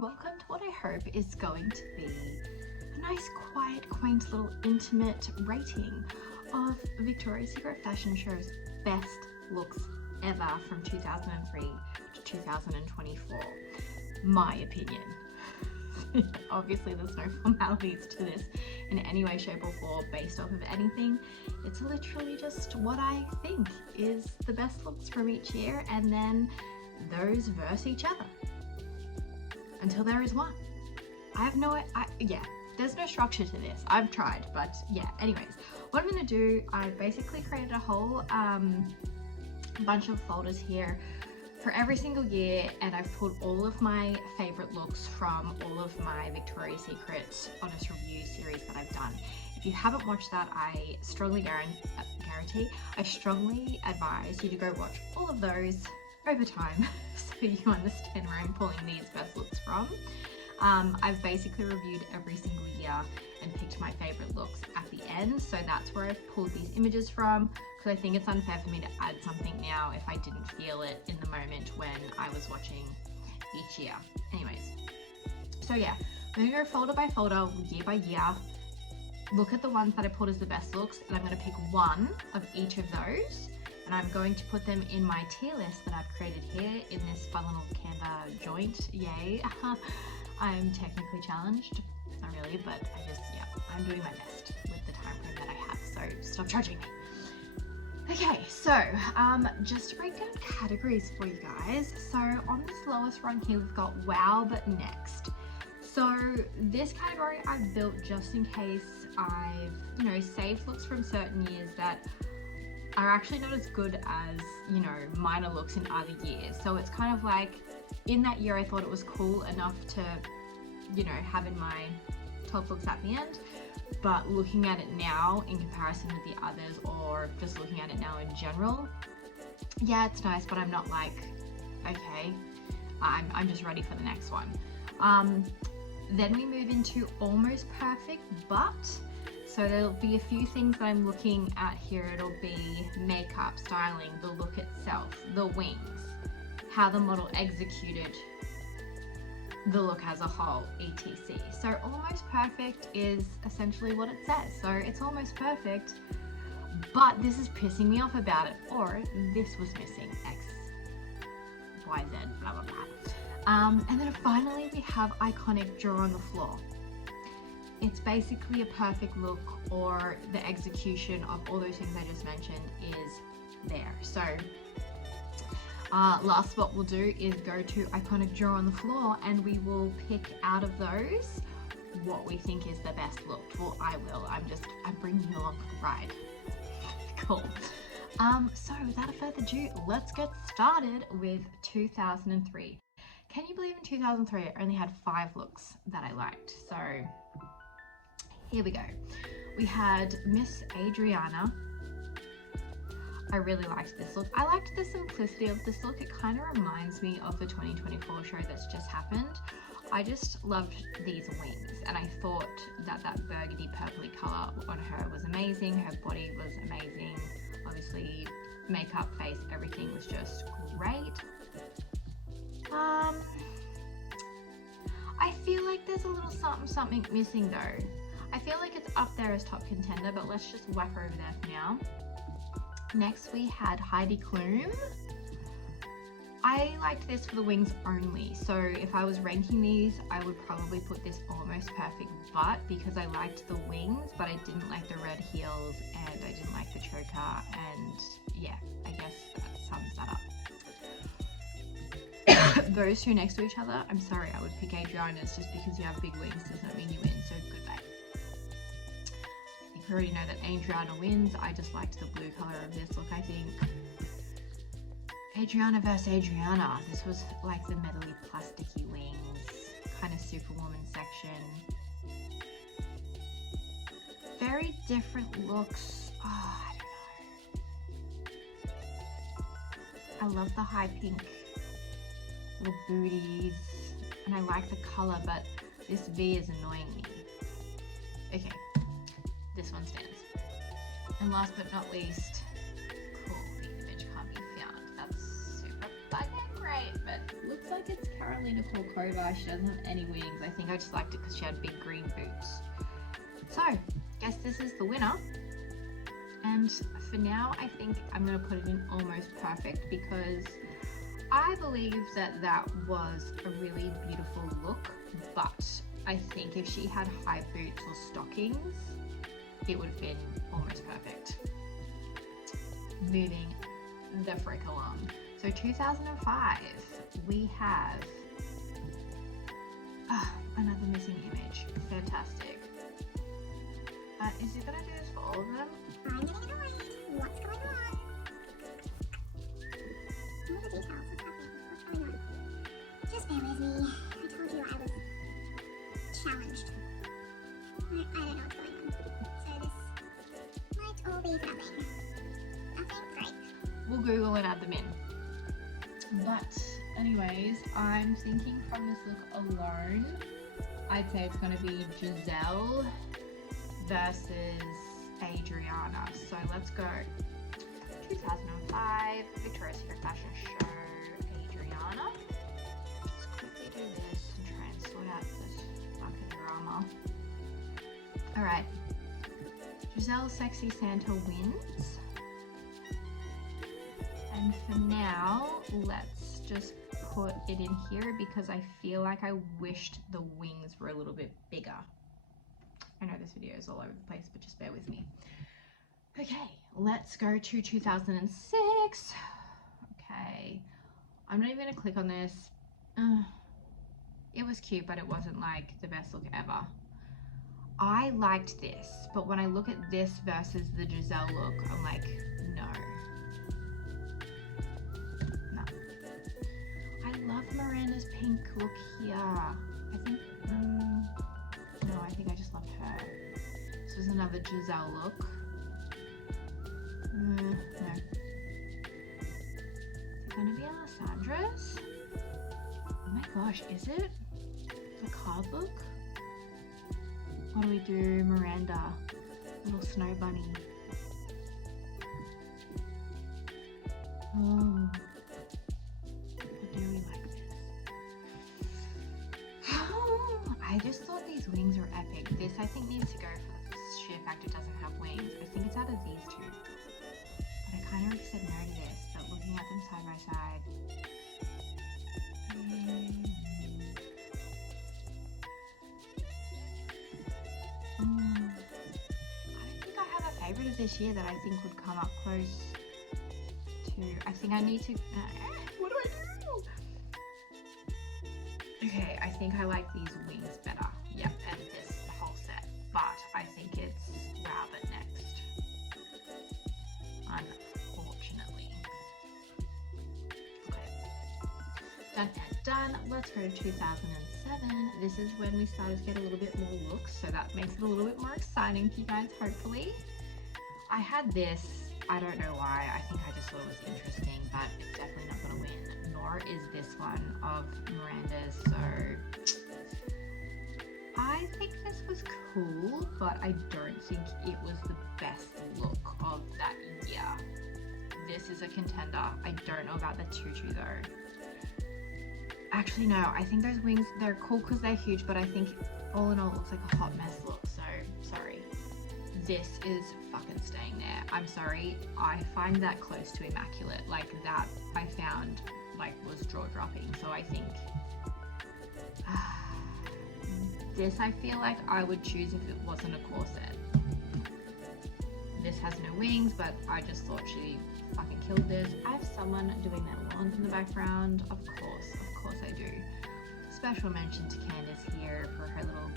welcome to what I hope is going to be a nice, quiet, quaint little intimate rating of Victoria's Secret Fashion Show's best looks ever from 2003 to 2024. My opinion. Obviously there's no formalities to this in any way, shape or form based off of anything. It's literally just what I think is the best looks from each year, and then those verse each other until there is one. I have no, there's no structure to this. I've tried, but yeah, anyways, what I'm gonna do, I basically created a whole bunch of folders here for every single year, and I've put all of my favorite looks from all of my Victoria's Secret honest review series that I've done. If you haven't watched that, I strongly I strongly advise you to go watch all of those over time so you understand where I'm pulling these best looks from. I've basically reviewed every single year and picked my favorite looks at the end, so that's where I've pulled these images from, because I think it's unfair for me to add something now if I didn't feel it in the moment when I was watching each year. Anyways, so yeah, I'm gonna go folder by folder, year by year, look at the ones that I pulled as the best looks, and I'm gonna pick one of each of those, and I'm going to put them in my tier list that I've created here in this fun little Canva joint. Yay. I'm technically challenged, not really, but I'm doing my best with the time frame that I have, so stop judging me. Okay, so just to break down categories for you guys. So on this lowest rung here, we've got wow but next. So this category I've built just in case I've, saved looks from certain years that are actually not as good as, minor looks in other years. So it's kind of like, in that year I thought it was cool enough to, have in my top looks at the end, but looking at it now in comparison with the others, or just looking at it now in general, yeah, it's nice, but I'm not like, okay, I'm just ready for the next one. Then we move into almost perfect, but so there'll be a few things that I'm looking at here. It'll be makeup, styling, the look itself, the wings, how the model executed the look as a whole, etc. So almost perfect is essentially what it says. So it's almost perfect, but this is pissing me off about it, or this was missing X, Y, Z, blah, blah, blah. And then finally we have iconic draw on the floor. It's basically a perfect look, or the execution of all those things I just mentioned is there. So last what we'll do is go to iconic draw on the floor, and we will pick out of those what we think is the best look. Well, I will. I'm bringing you along for the ride. Cool. So without further ado, let's get started with 2003. Can you believe in 2003 I only had 5 looks that I liked? So here we go. We had Miss Adriana. I really liked this look. I liked the simplicity of this look. It kind of reminds me of the 2024 show that's just happened. I just loved these wings, and I thought that burgundy purpley color on her was amazing. Her body was amazing. Obviously, makeup, face, everything was just great. I feel like there's a little something missing though. I feel like it's up there as top contender, but let's just whack her over there for now. Next we had Heidi Klum. I liked this for the wings only, so if I was ranking these, I would probably put this almost perfect, but because I liked the wings, but I didn't like the red heels, and I didn't like the choker, and yeah, I guess that sums that up. Those two next to each other, I'm sorry, I would pick Adriana's. Just because you have big wings does not mean you win, so goodbye. You already know that Adriana wins. I just liked the blue color of this look, I think. Adriana versus Adriana. This was like the metally plasticky wings, kind of superwoman section. Very different looks. Oh, I don't know. I love the high pink little booties, and I like the color, but this V is annoying me. Okay. This one stands. And last but not least, cool, the image can't be found. That's super fucking great, but looks like it's currently currently Nicole Cova. She doesn't have any wings. I think I just liked it because she had big green boots. So, guess this is the winner. And for now, I think I'm going to put it in almost perfect because I believe that that was a really beautiful look, but I think if she had high boots or stockings, it would have been almost perfect. Moving the frick along. So 2005, we have another missing image. Fantastic. Is it gonna do this for all of them? I'm getting annoyed. What's going on? All the details. What's happening? What's going on? Just bear with me. I told you I was challenged. I don't know what's going on. So this might all be nothing. Nothing? Great. We'll Google and add them in. But anyways, I'm thinking from this look alone, I'd say it's going to be Giselle versus Adriana. So let's go. 2005 Victoria's Secret Fashion Show, Adriana. Let's quickly do this and try and sort out this fucking drama. Alright. Giselle Sexy Santa wins. And for now, let's just put it in here because I feel like I wished the wings were a little bit bigger. I know this video is all over the place, but just bear with me. Okay, let's go to 2006. Okay, I'm not even gonna click on this. It was cute, but it wasn't like the best look ever. I liked this, but when I look at this versus the Giselle look, I'm like, no. I love Miranda's pink look here. I think, no, I think I just love her. This was another Giselle look. No. Is it gonna be Alessandra's? Oh my gosh, is it? The card look? What do we do? Miranda, little snow bunny. Oh. Do we like this? I just thought these wings were epic. This I think needs to go for the sheer fact it doesn't have wings. I think it's out of these two. But I kind of said no to this, but looking at them side by side. I don't think I have a favorite of this year that I think would come up close to. I think I need to. What do I do? Okay, I think I like these wings better. Yep, and this whole set. But I think it's Rabbit next. Unfortunately. Okay. Done and done. Let's go to 2007. This is when we started to get a little bit more looks, so that makes it a little bit more exciting for you guys, hopefully. I had this. I don't know why. I think I just thought it was interesting, but it's definitely not going to win. Nor is this one of Miranda's. So I think this was cool, but I don't think it was the best look of that year. This is a contender. I don't know about the tutu though. Actually, no. I think those wings, they're cool because they're huge, but I think all in all it looks like a hot mess look. So sorry. This is fucking staying there. I'm sorry. I find that close to immaculate. Like that I found like was jaw dropping. So I think this I feel like I would choose if it wasn't a corset. This has no wings, but I just thought she fucking killed this. I have someone doing their lawns in the background. Of course I do. Special mention to Candace here for her little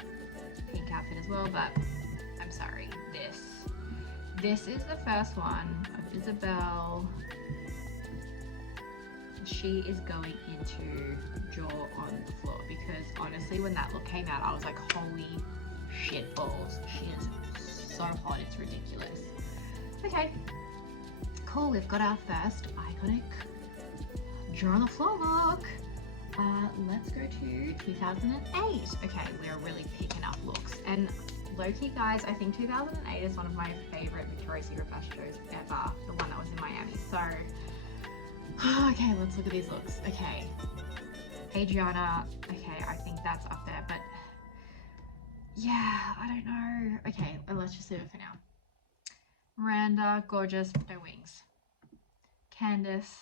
pink outfit as well, but I'm sorry. This is the first one of Isabel. She is going into jaw on the floor because honestly when that look came out I was like, holy shit balls. She is so hot, it's ridiculous. Okay, cool, we've got our first iconic jaw on the floor look. Let's go to 2008. Okay, we are really picking up looks, and low-key guys, I think 2008 is one of my favorite Victoria's Secret fashion shows ever, the one that was in Miami. So okay, let's look at these looks. Okay, Adriana, okay, I think that's up there, but yeah, I don't know. Okay, let's just leave it for now. Miranda, gorgeous, no wings. Candace,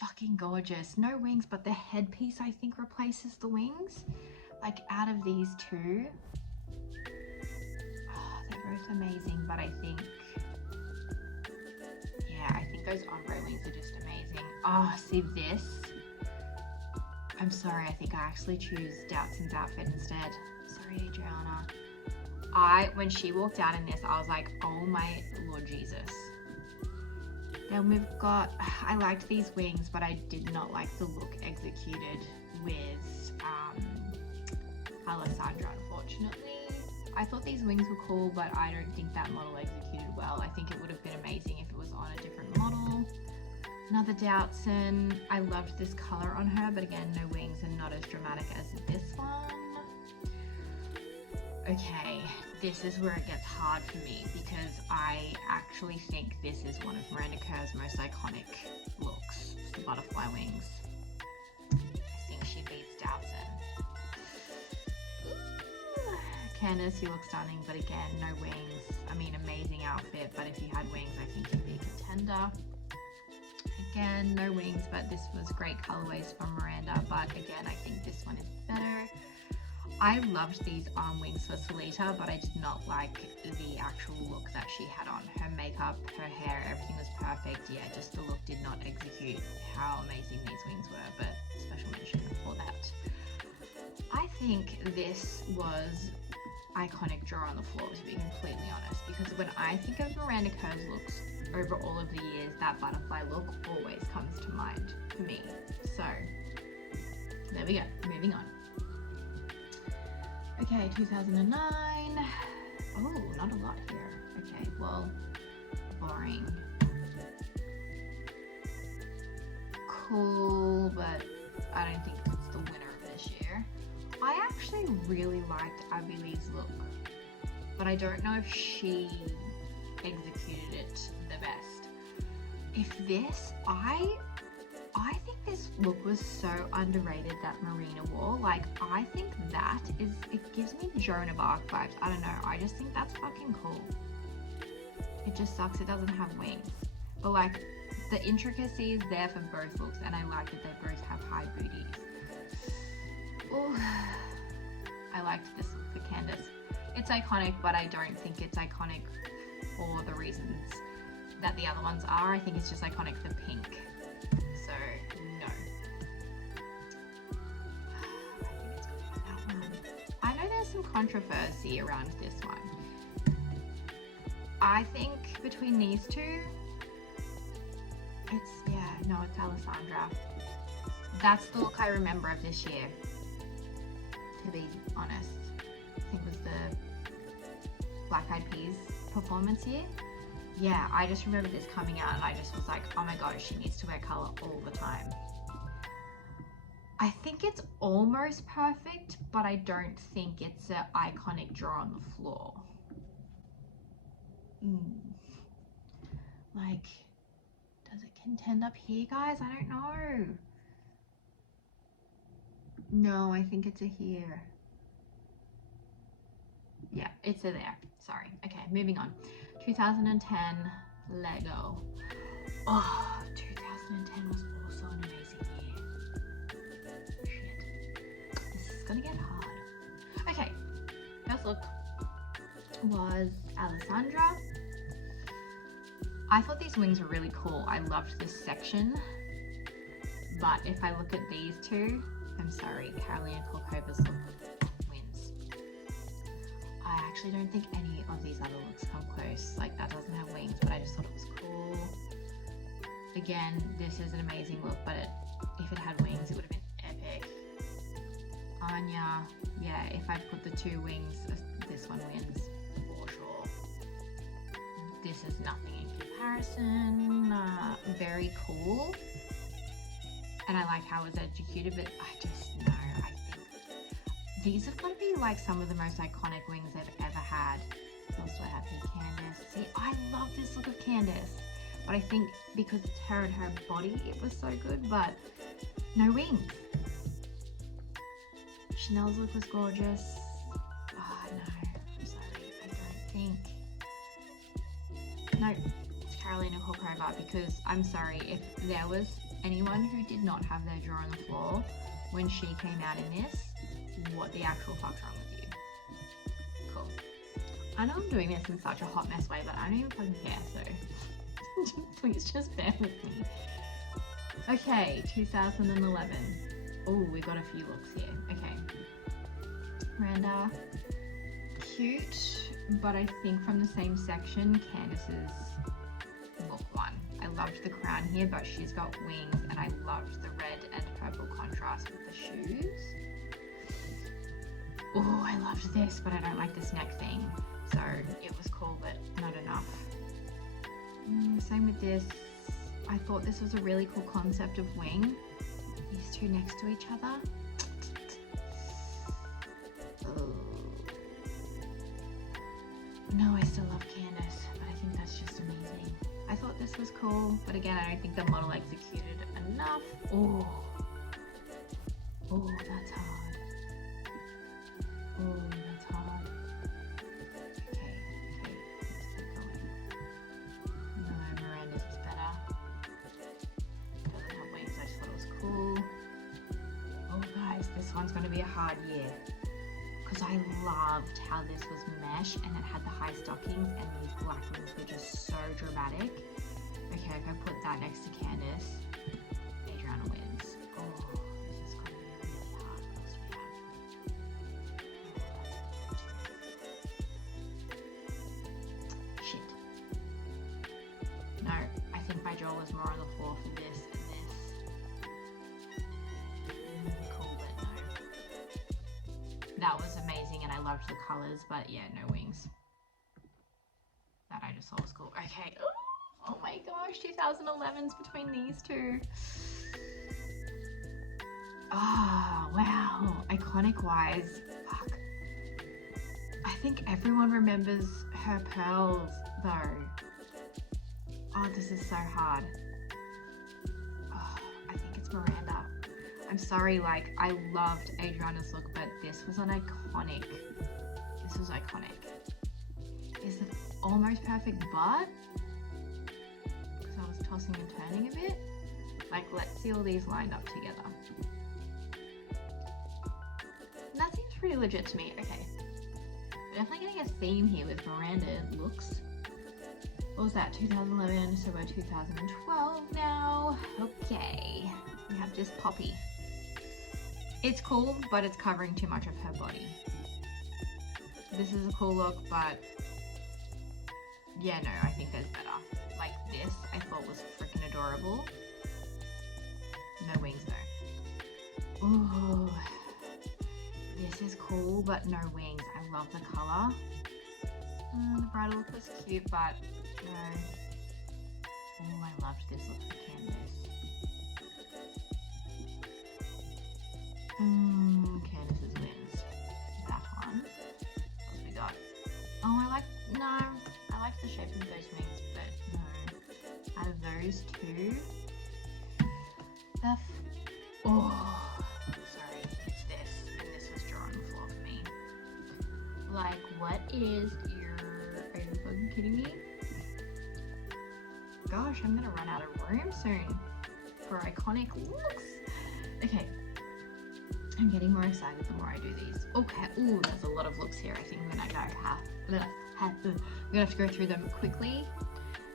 fucking gorgeous, no wings, but the headpiece I think replaces the wings. Like out of these two, oh, they're both amazing, but I think, yeah, I think those ombre wings are just amazing. Oh, see this? I'm sorry, I think I actually choose Doutson's outfit instead. Sorry, Adriana. When she walked out in this, I was like, oh my Lord Jesus. Then we've got, I liked these wings, but I did not like the look executed with Alessandra, unfortunately. I thought these wings were cool, but I don't think that model executed well. I think it would have been amazing if it was on a different model. Another Doubtson. I loved this color on her, but again, no wings and not as dramatic as this one. Okay, this is where it gets hard for me because I actually think this is one of Miranda Kerr's most iconic looks, the butterfly wings. I think she beats Doubtson. Candace, you look stunning, but again, no wings. I mean, amazing outfit, but if you had wings, I think you'd be a contender. Again, no wings, but this was great colorways from Miranda, but again, I think this one is better. I loved these arm wings for Salita, but I did not like the actual look that she had on. Her makeup, her hair, everything was perfect. Yeah, just the look did not execute how amazing these wings were, but special mention for that. I think this was iconic draw on the floor, to be completely honest, because when I think of Miranda Kerr's looks over all of the years, that butterfly look always comes to mind for me. So there we go, moving on. Okay, 2009. Oh, not a lot here. Okay, well, boring. Cool, but I don't think it's the winner of this year. I actually really liked Abby Lee's look, but I don't know if she executed it the best. If this, I think this look was so underrated that Marina wore. Like, I think that is, it gives me Joan of Arc vibes. I don't know, I just think that's fucking cool. It just sucks it doesn't have wings. But like, the intricacy is there for both looks, and I like that they both have high booties. Oh, I liked this look for Candace. It's iconic, but I don't think it's iconic for the reasons that the other ones are. I think it's just iconic for pink. So, no. I think it's going to be that one. I know there's some controversy around this one. I think between these two, it's Alessandra. That's the look I remember of this year, to be honest. I think it was the Black Eyed Peas performance year. Yeah, I just remember this coming out and I just was like, oh my god, she needs to wear color all the time. I think it's almost perfect, but I don't think it's an iconic draw on the floor. Like, does it contend up here, guys? I don't know. No, I think it's a here. Yeah, it's a there. Sorry. Okay, moving on. 2010 Lego. Oh, 2010 was also an amazing year. Shit. This is gonna get hard. Okay, first look was Alessandra. I thought these wings were really cool. I loved this section. But if I look at these two, I'm sorry, Carolina Corcova's look wins. I actually don't think any of these other looks come close. Like, that doesn't have wings, but I just thought it was cool. Again, this is an amazing look, but if it had wings, it would have been epic. Anya, yeah, if I put the two wings, this one wins for sure. This is nothing in comparison. Very cool. And I like how it was executed, but I just know, I think these have got to be like some of the most iconic wings I've ever had. What else do I have here? Candace. See, I love this look of Candace, but I think because it's her and her body, it was so good, but no wings. Chanel's look was gorgeous. Oh no, I'm sorry, I don't think. No, it's Carolina Korkova, because I'm sorry, if there was anyone who did not have their jaw on the floor when she came out in this, what the actual fuck's wrong with you? Cool. I know I'm doing this in such a hot mess way, but I don't even fucking care, so please just bear with me. Okay, 2011. Oh, we got a few looks here. Okay. Miranda, cute, but I think from the same section, Candace's look one. I loved the crown here, but she's got wings, and I loved the red and purple contrast with the shoes. Oh, I loved this, but I don't like this neck thing. So it was cool, but not enough. Same with this. I thought this was a really cool concept of wing. These two next to each other. Oh. No, I still love Candace, but I think that's just amazing. I thought this was cool, but again, I don't think the model executed enough. Oh, oh, that's hard. Oh, that's hard. Okay, let's keep going. No, Miranda's was better. Doesn't have wings, I just thought it was cool. Oh guys, this one's going to be a hard year, because I loved how this was mesh and it had the high stockings, and these black wings were just so dramatic. Okay, if I put that next to Candace, Adriana wins. Oh, this is going to be really hard. What else do we have? Shit. No, I think my jaw was more on the floor for this and this. Cool, but no. That was amazing, and I loved the colors, but yeah, no wings. That I just thought was cool. Okay. Oh my gosh, 2011's between these two. Ah, wow. Iconic wise, fuck. I think everyone remembers her pearls though. Oh, this is so hard. Oh, I think it's Miranda. I'm sorry, like, I loved Adriana's look, but this was an iconic. This was iconic. Is it almost perfect butt? Because I was tossing and turning a bit. Like, let's see all these lined up together. And that seems pretty legit to me. Okay. We're definitely getting a theme here with Miranda looks. What was that? 2011, so we're 2012 now. Okay. We have this Poppy. It's cool, but it's covering too much of her body. This is a cool look, but yeah, no, I think there's better. Like this, I thought was freaking adorable. No wings though. Ooh, this is cool, but no wings. I love the color. The bridal look was cute, but no. Oh, I loved this look for Candace. Candace's wings. That one. What else we got? Oh, I like the shape of those wings, but no. Out of those two, sorry, it's this, and this was drawn on the floor for me. Like, what is are you fucking kidding me? Gosh, I'm gonna run out of room soon for iconic looks. Okay. I'm getting more excited the more I do these. Okay, ooh, there's a lot of looks here. I think I'm gonna we're gonna have to go through them quickly.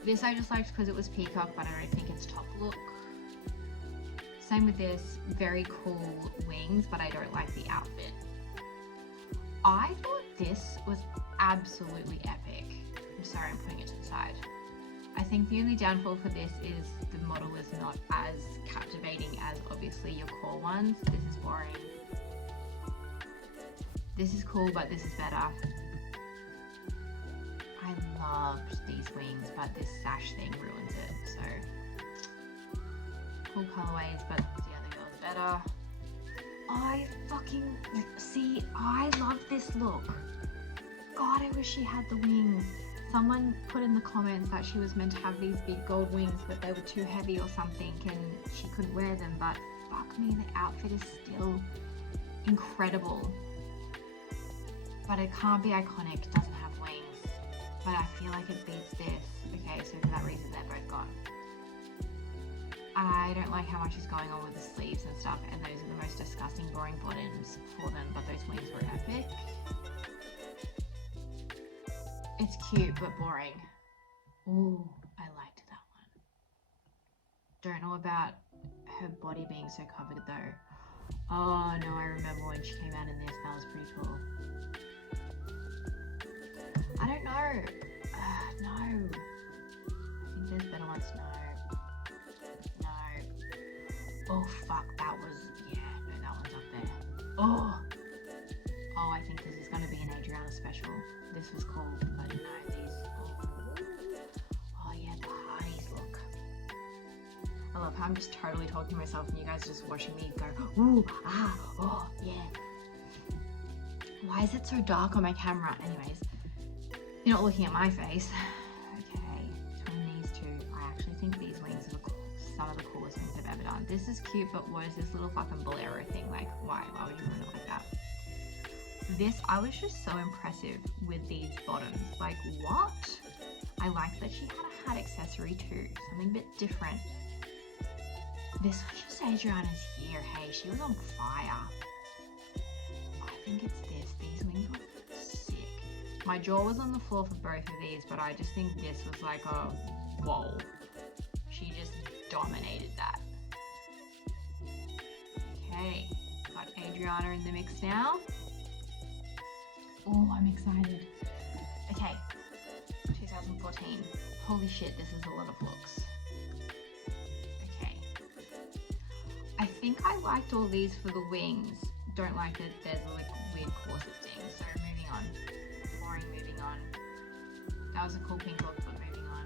This I just liked because it was peacock, but I don't think it's top look. Same with this, very cool wings, but I don't like the outfit. I thought this was absolutely epic. I'm sorry, I'm putting it to the side. I think the only downfall for this is the model is not as captivating as obviously your core ones. This is boring. This is cool, but this is better. I loved these wings, but this sash thing ruins it. So cool colorways, but the other girl is better. I love this look. God, I wish she had the wings. Someone put in the comments that she was meant to have these big gold wings, but they were too heavy or something and she couldn't wear them, but fuck me, the outfit is still incredible. But it can't be iconic, it doesn't have wings. But I feel like it beats this. Okay, so for that reason they're both gone. I don't like how much is going on with the sleeves and stuff, and those are the most disgusting, boring bottoms for them, but those wings were epic. It's cute, but boring. Ooh, I liked that one. Don't know about her body being so covered though. Oh no, I remember when she came out in this, that was pretty cool. I don't know. No. I think there's better ones. No. Oh fuck, that was, yeah, no, that one's up there. Oh, I think this is going to be an Adriana special. This was cool, but no, these, oh yeah, the Hardy's look. I love how I'm just totally talking to myself and you guys are just watching me go, ooh, ah, oh, yeah. Why is it so dark on my camera? Anyways, you're not looking at my face. Okay, between these two, I actually think these wings are some of the coolest wings I've ever done. This is cute, but what is this little fucking bolero thing? Like, why would you ruin it like that? This, I was just so impressive with these bottoms. Like, what? I like that she had a hat accessory too, something a bit different. This was just Adriana's year, hey, she was on fire. I think it's this. These wings were sick. My jaw was on the floor for both of these, but I just think this was like a whoa. She just dominated that. Okay, got Adriana in the mix now. Oh, I'm excited. Okay, 2014. Holy shit, this is a lot of looks. Okay. I think I liked all these for the wings. Don't like that there's like weird corset thing. So moving on. Boring, moving on. That was a cool pink look, but moving on.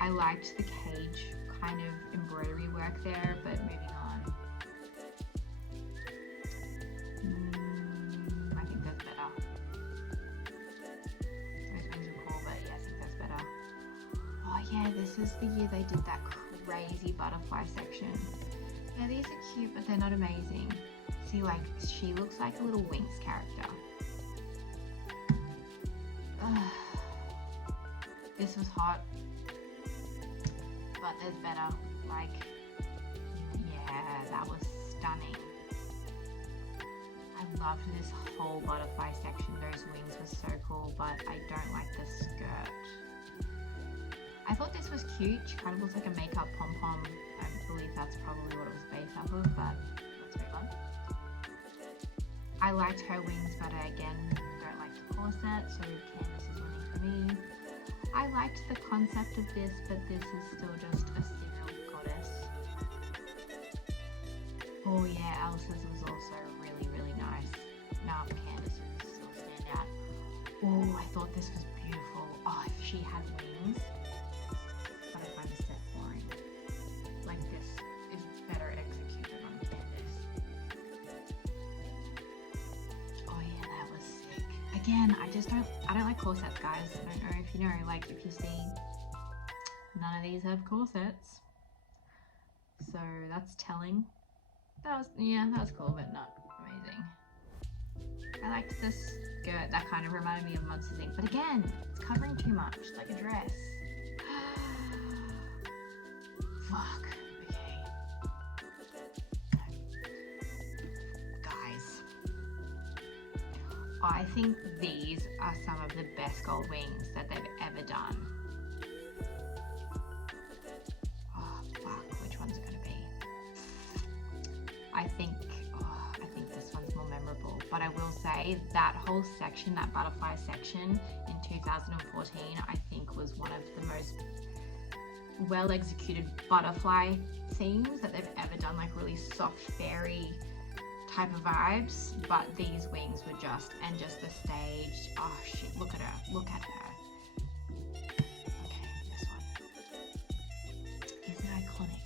I liked the cage kind of embroidery work there, but moving on. I think that's better. Those wings are cool, but yeah, I think that's better. Oh yeah, this is the year they did that crazy butterfly section. Yeah, these are cute, but they're not amazing. See, like, she looks like a little Winx character. This was hot, but there's better. Like, yeah, that was stunning. I loved this whole butterfly section. Those wings were so cool, but I don't like the skirt. I thought this was cute. She kind of looks like a makeup pom-pom. I believe that's probably what it was based off of, but let's move on. I liked her wings, but I again don't like the corset, so Candace is winning for me. I liked the concept of this, but this is still just a serial goddess. Oh yeah, Elsa's was also really, really nice. Nah, Candace's still stand out. Oh, I thought this was beautiful. Oh, if she had wings. But I find this set boring. Like, this is better executed on Candace. Oh yeah, that was sick. Again, I don't like corsets, guys. I don't know if you know, like, if you see, none of these have corsets. So that's telling. That was cool, but not amazing. I liked this skirt. That kind of reminded me of Monsters Inc. But again, it's covering too much, like a dress. Fuck. Okay. Guys, I think these are some of the best gold wings that they've ever done. Oh, fuck. Which one's it going to be? I think this one's more memorable. But I will say that whole section, that butterfly section in 2014, I think was one of the most well executed butterfly themes that they've ever done, like really soft fairy type of vibes. But these wings were just the stage. Oh shit, look at her. Okay, this one. Is it iconic?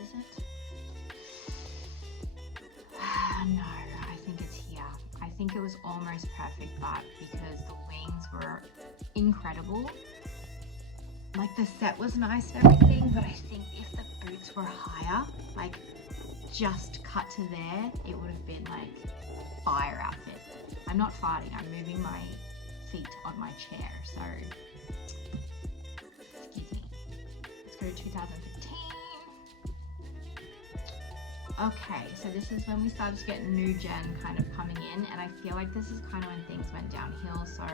Is it? No, I think it's here. I think it was almost perfect, but because the wings were incredible, like the set was nice and everything, but I think if the boots were higher, like just cut to there, it would have been like fire outfit. I'm not farting, I'm moving my feet on my chair, so excuse me. Let's go to 2015. Okay, so this is when we started to get new gen kind of coming in, and I feel like this is kind of when things went downhill, so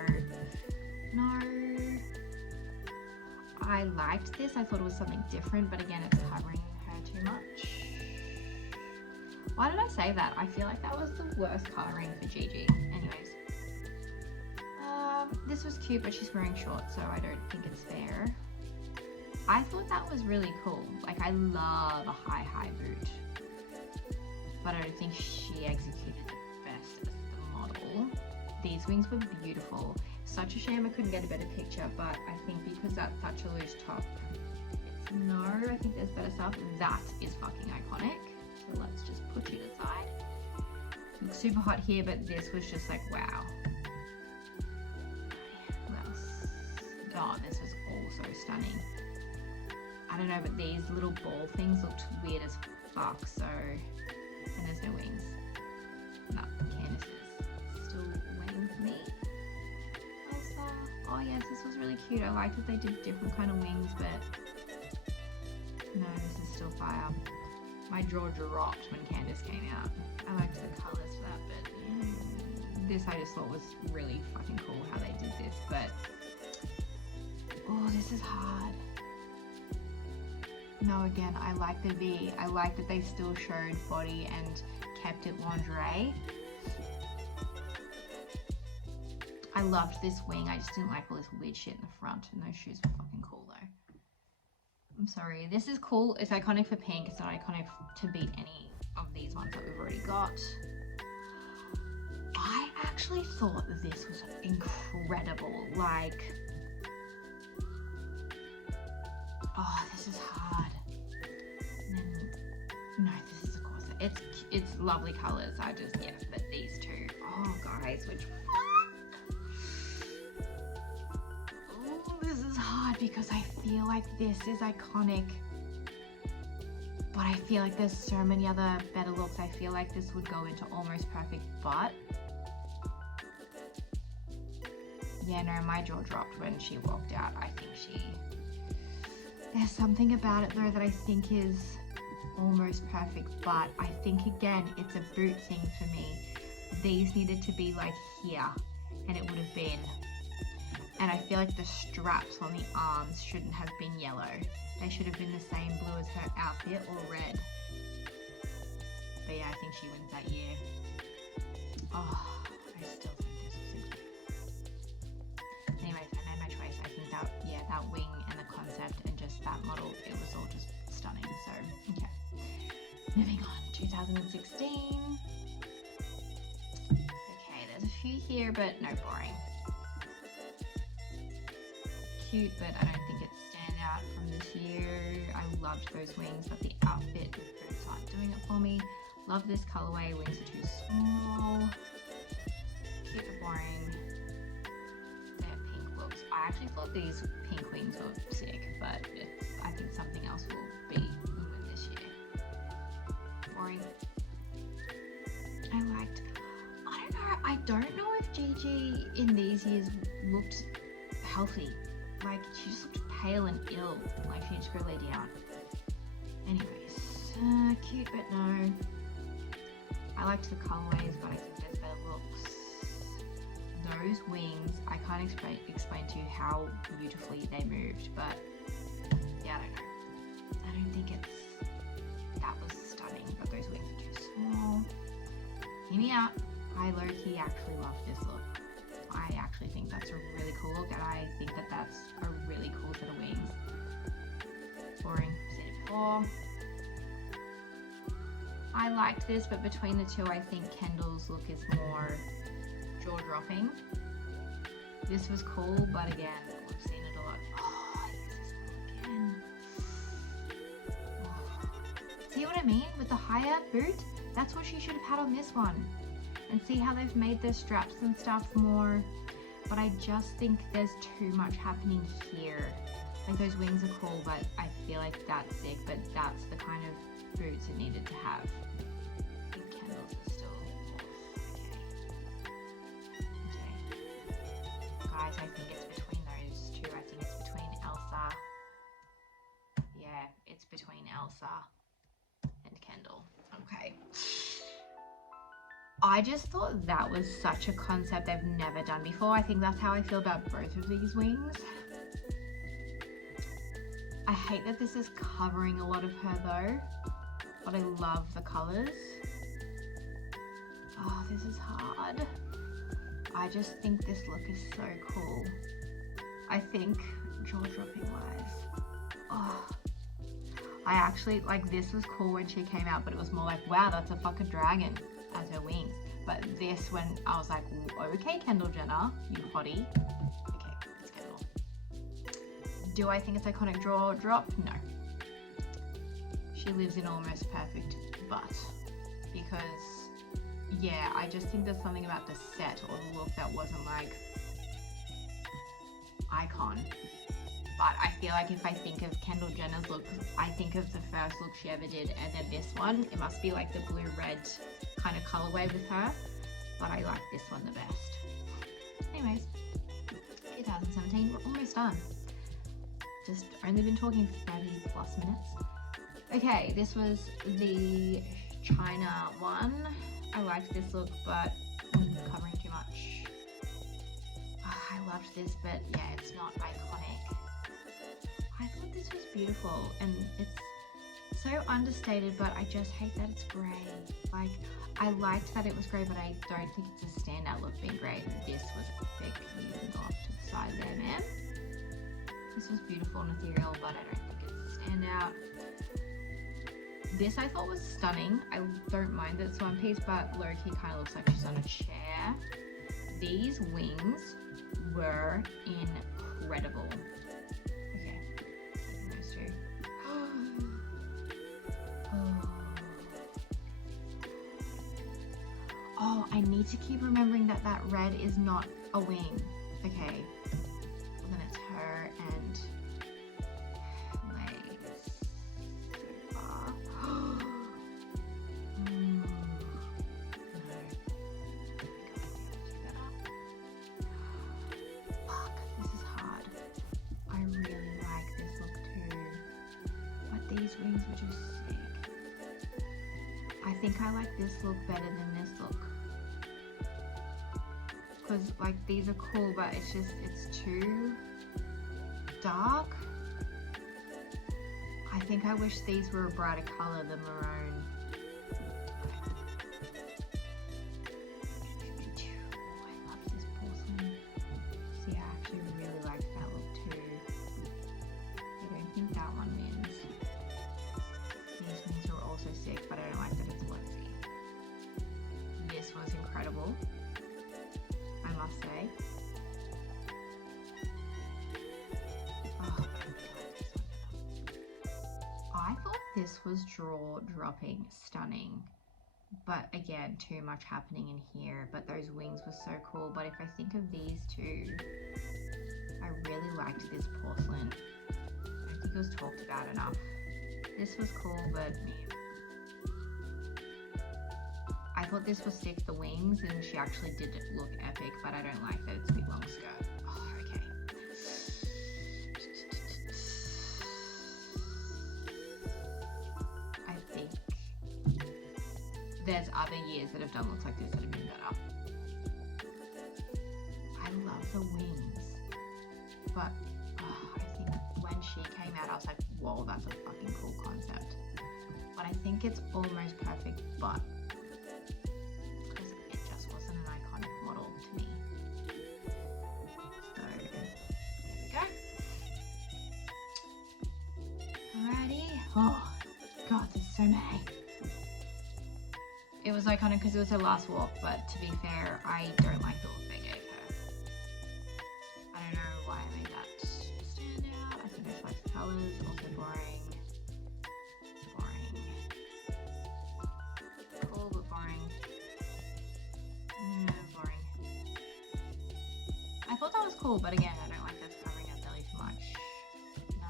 no. I liked this, I thought it was something different, but again, it's covering her too much. Why did I say that? I feel like that was the worst colouring for Gigi. Anyways. This was cute, but she's wearing shorts, so I don't think it's fair. I thought that was really cool. Like, I love a high boot. But I don't think she executed it best as the model. These wings were beautiful. Such a shame I couldn't get a better picture, but I think because that's such a loose top, it's no, I think there's better stuff. That is fucking iconic. So let's just put it aside. Looks super hot here, but this was just like, wow. Who else? Oh, this was also stunning. I don't know, but these little ball things looked weird as fuck, so, and there's no wings. No, Candace is still winning for me. Elsa, oh yes, this was really cute. I like that they did different kind of wings, but no, this is still fire. My jaw dropped when Candace came out. I liked the colours for that, but this I just thought was really fucking cool how they did this, but oh, this is hard. No, again, I like the V. I like that they still showed body and kept it lingerie. I loved this wing. I just didn't like all this weird shit in the front, and those shoes were fucking cool though. I'm sorry, this is cool, it's iconic for pink, it's not iconic to beat any of these ones that we've already got. I actually thought this was incredible, like, oh, this is hard. And then, no, this is a corset, it's lovely colours, I just, yeah, but these two, oh guys, which because I feel like this is iconic, but I feel like there's so many other better looks. I feel like this would go into almost perfect, but yeah, no, my jaw dropped when she walked out. I think there's something about it though that I think is almost perfect, but I think again, it's a boot thing for me. These needed to be like here, and it would have been. And I feel like the straps on the arms shouldn't have been yellow. They should have been the same blue as her outfit or red. But yeah, I think she wins that year. Oh, I still think this was incredible. Anyways, I made my choice. I think that, yeah, that wing and the concept and just that model, it was all just stunning. So, okay. Moving on, 2016. Okay, there's a few here, but no, boring. Cute, but I don't think it's stand out from this year. I loved those wings, but the outfit and boots aren't doing it for me. Love this colorway, wings are too small. Cute but boring. They're pink looks. I actually thought these pink wings were sick, but I think something else will be win this year. Boring. I don't know if Gigi in these years looked healthy. Like, she just looked pale and ill, like she just go lay down. Anyways, cute but no. I liked the colorways, but I think there's better looks. Those wings, I can't explain to you how beautifully they moved, but yeah, I don't know. I don't think that was stunning, but those wings are too small. Hear me out. I low-key actually love this look. I actually think that's a really cool look, and I think that that's a really cool set of wings. Boring, said it before. I liked this, but between the two, I think Kendall's look is more jaw-dropping. This was cool, but again, we've seen it a lot. Oh, I use this one again. Oh. See what I mean? With the higher boot, that's what she should have had on this one. And see how they've made the straps and stuff more, but I just think there's too much happening here. Like those wings are cool, but I feel like that's sick, but that's the kind of boots it needed to have. I think Kendall's are still off. Okay. Guys, I think it's between those two. I think it's between Elsa. Yeah, it's between Elsa and Kendall. Okay. I just thought that was such a concept they've never done before. I think that's how I feel about both of these wings. I hate that this is covering a lot of her though, but I love the colors. Oh, this is hard. I just think this look is so cool. I think jaw-dropping wise. Oh, I actually, like, this was cool when she came out, but it was more like, wow, that's a fucking dragon as her wings. But this, when I was like, okay, Kendall Jenner, you hottie. Okay, it's Kendall. Do I think it's iconic draw drop? No. She lives in almost perfect, but because, yeah, I just think there's something about the set or the look that wasn't like icon. But I feel like if I think of Kendall Jenner's look, I think of the first look she ever did, and then this one, it must be like the blue-red kind of colorway with her, but I like this one the best. Anyways, 2017, we're almost done. Just only been talking for 30 plus minutes. Okay, this was the China one. I liked this look, but covering too much. Oh, I loved this, but yeah, it's not iconic. I thought this was beautiful, and it's so understated, but I just hate that it's grey. Like, I liked that it was grey, but I don't think it's a standout look being grey. This was epic. You can go off to the side there, man. This was beautiful and ethereal, but I don't think it's a standout. This I thought was stunning. I don't mind that it's one piece, but low-key kind of looks like she's on a chair. These wings were incredible. Okay, those two. Oh, I need to keep remembering that that red is not a wing. Okay, well, then it's her and legs so far. No. Fuck, this is hard. I really like this look too, but these wings were just sick. I think I like this look better than this look. Because like these are cool, but it's too dark. I think I wish these were a brighter color than maroon. Oh, I love this porcelain. See, I actually really like that look too. I don't think that one wins. These wings are also sick, but I don't like that it's onesie. This was incredible, I must say. Oh my God, I thought this was jaw-dropping, stunning, but again, too much happening in here. But those wings were so cool. But if I think of these two, I really liked this porcelain. I don't think it was talked about enough. This was cool, but I thought this was sick, the wings, and she actually did look epic, but I don't like that it's a big long skirt. Oh, okay. I think there's other years that have done looks like this that have been better. I love the wings, but I think when she came out, I was like, whoa, that's a fucking cool concept. But I think it's almost perfect, but because it just wasn't an iconic model to me. So there we go. Alrighty. Oh God, there's so many. It was iconic because it was her last walk, but to be fair, I don't like the look they gave her. I don't know why I made that stand out. I think I just like the colours, also boring. Cool, but boring. Boring. I thought that was cool, but again, I don't like that's covering her belly too much. No.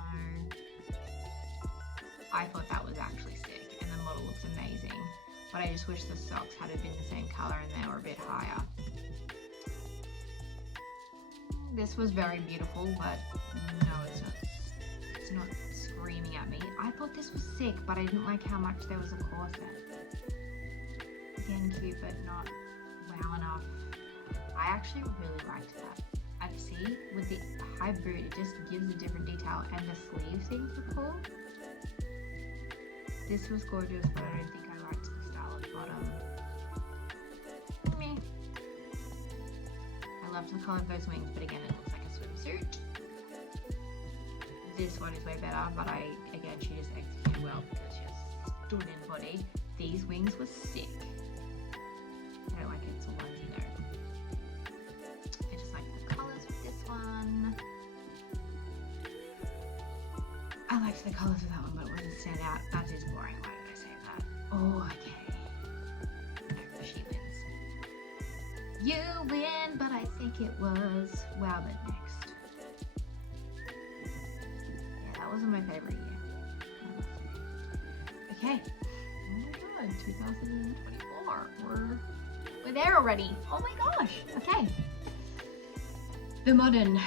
but I just wish the socks had been the same color and they were a bit higher. This was very beautiful, but no, it's not screaming at me. I thought this was sick, but I didn't like how much there was a corset. Again, cute, but not wow enough. I actually really liked that. I see, with the high boot, it just gives a different detail, and the sleeve seems to cool. This was gorgeous, but I don't think I liked the style of bottom. Me. I loved the color of those wings, but again, it looks like a swimsuit. This one is way better, but again, she just executed well because she has stunning body. These wings were sick. I don't like it, it's a onesie though. I just like the colors with this one. I liked the colors of that one, but it wasn't stand out. That is boring. Why did I say that? Oh, okay. No, she wins. You win, but I think it was wow, but next. Yeah, that wasn't my favorite year. Okay. Oh my god, 2024. We're there already. Oh my gosh. Okay. The modern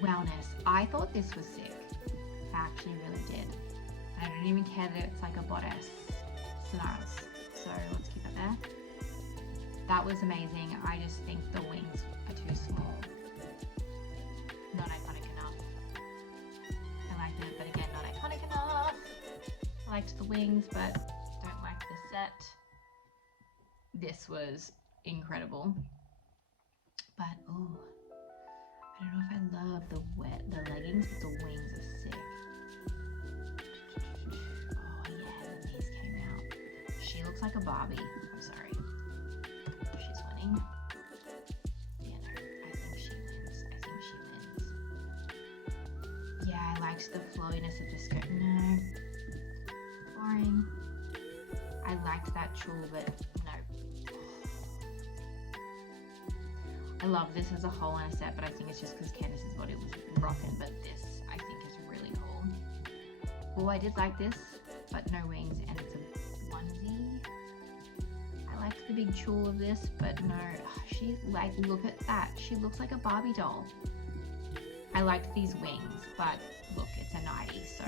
wellness. I thought this was sick. I actually really did. I don't even care that it's like a bodice scenarios. So let's keep it there. That was amazing. I just think the wings are too small. Not iconic enough. I liked it, but again, not iconic enough. I liked the wings, but don't like the set. This was incredible. But oh, I don't know if I love the leggings, but the wings are sick. Oh yeah, and these came out. She looks like a Barbie. I'm sorry. She's winning. Yeah, no, I think she wins. Yeah, I liked the flowiness of the skirt. No. Boring. I liked that tulle, but no. I love this as a whole in a set, but I think it's just because Candace's body was rocking, but this I think is really cool. Oh, I did like this, but no wings, and it's a onesie. I liked the big tulle of this, but no, she, like, look at that. She looks like a Barbie doll. I liked these wings, but look, it's a nightie, so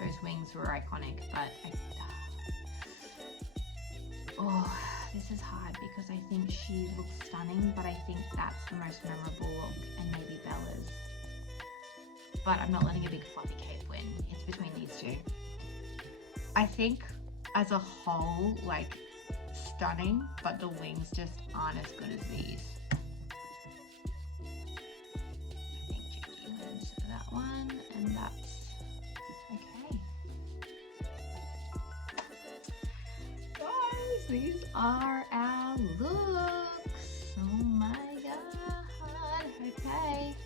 those wings were iconic, but oh, this is hard because I think she looks stunning, but I think that's the most memorable look, and maybe Bella's. But I'm not letting a big fluffy cape win. It's between these two. I think as a whole, like, stunning, but the wings just aren't as good as these. I think Gigi wins that one, and that's okay. Guys, these are our looks. Oh my god. Okay.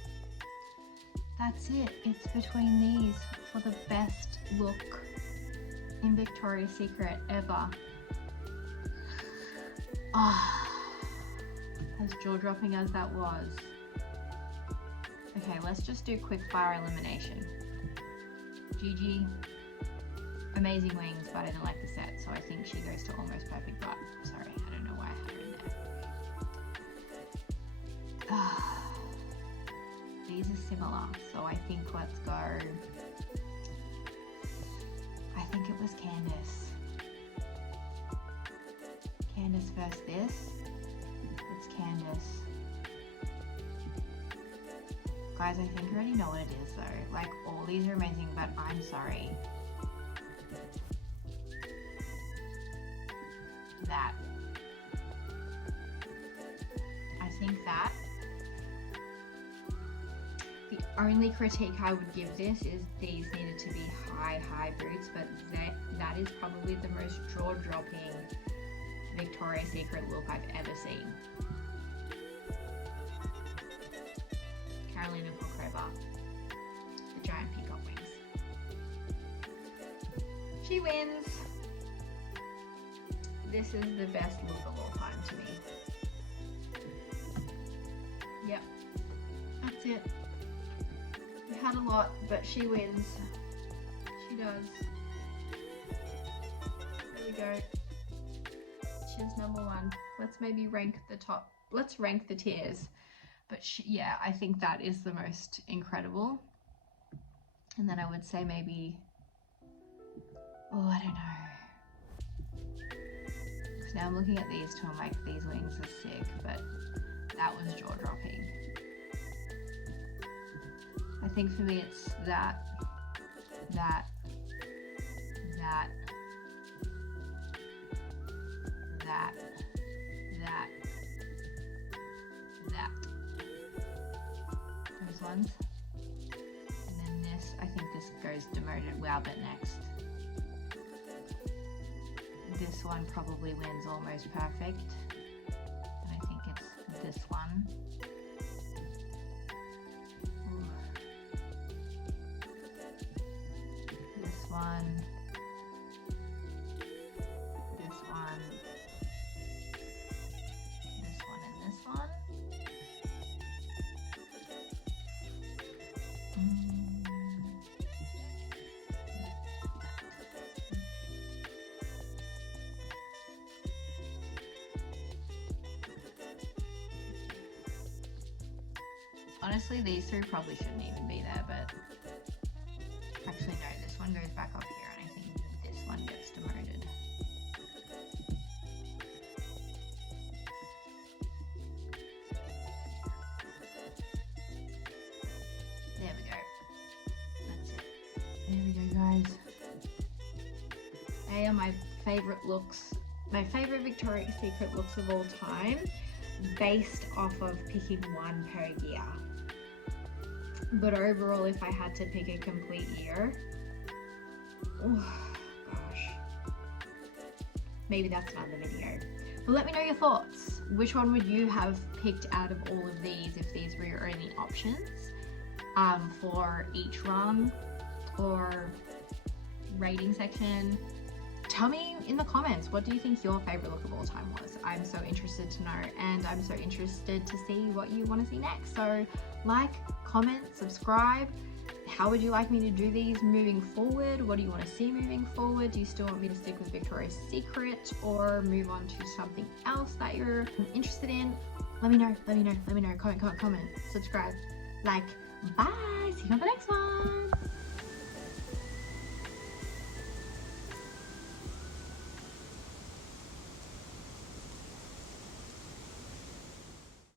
That's it. It's between these for the best look in Victoria's Secret ever. Ah, as jaw-dropping as that was. Okay, let's just do quick fire elimination. Gigi, amazing wings, but I didn't like the set, so I think she goes to almost perfect, but sorry, I don't know why I had her in there. These are similar, so I think let's go. I think it was Candace. Candace versus this. It's Candace. Guys, I think you already know what it is though. Like, all these are amazing, but I'm sorry. That. I think that. The only critique I would give this is these needed to be high boots, but that is probably the most jaw-dropping Victoria's Secret look I've ever seen. Carolina Pokova, the giant peacock wings. She wins. This is the best look of all time to me. Yep, that's it. We had a lot, but she wins. She does. There we go. She's number one. Let's maybe rank the top. Let's rank the tiers. But yeah, I think that is the most incredible. And then I would say maybe, oh, I don't know. Because now I'm looking at these two, I'm like, these wings are sick, but that was jaw-dropping. I think for me it's that, that, that, that, that, that. Those ones. And then this, I think this goes demoted wow, but next. This one probably wins almost perfect. And I think it's this one. Ooh. This one. This one. This one and this one. Honestly, these three probably shouldn't even be there, but actually no, this one goes back up here and I think this one gets demoted. There we go. That's it. There we go, guys. They are my favorite looks, my favorite Victoria's Secret looks of all time, based off of picking one per year. But overall, if I had to pick a complete year, oh gosh, maybe that's another video. But let me know your thoughts. Which one would you have picked out of all of these if these were your only options for each run or rating section? Tell me in the comments, what do you think your favorite look of all time was? I'm so interested to know, and I'm so interested to see what you want to see next. So like, comment, subscribe. How would you like me to do these moving forward? What do you want to see moving forward? Do you still want me to stick with Victoria's Secret or move on to something else that you're interested in? Let me know, let me know, let me know. Comment, comment, comment, subscribe, like. Bye, see you on the next one.